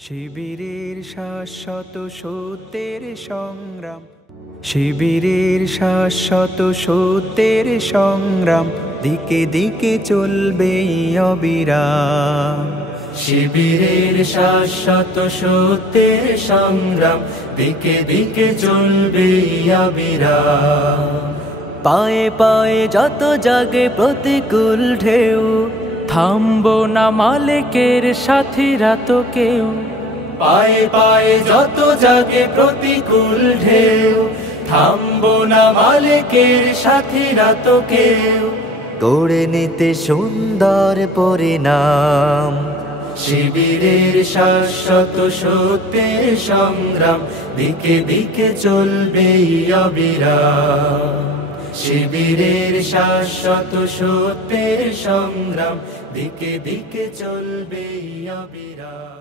শিবিরের শাশ্বত সত্যের সংগ্রাম, শিবিরের শাশ্বত সত্যের সংগ্রাম, দিকে দিকে চলবে অবিরাম। শিবিরের শাশ্বত সত্যের সংগ্রাম, দিকে দিকে চলবে অবিরাম। পায়ে পায়ে যত জাগে প্রতিকূল ঢেউ, থামবো না মালিকের সাথীরা তো কেউ। পায়ে পায়ে যত জাগে প্রতিকূল ঢেউ, থামবো না মালিকের সাথীরা তো কেউ। গড়ে নিতে সুন্দর পরিণাম। শিবিরের শাশ্বত সত্যের সংগ্রাম, দিকে দিকে চলবে অবিরাম। শিবিরের শাশ্বত সত্যের সংগ্রাম, দিকে দিকে চলবে অবিরাম।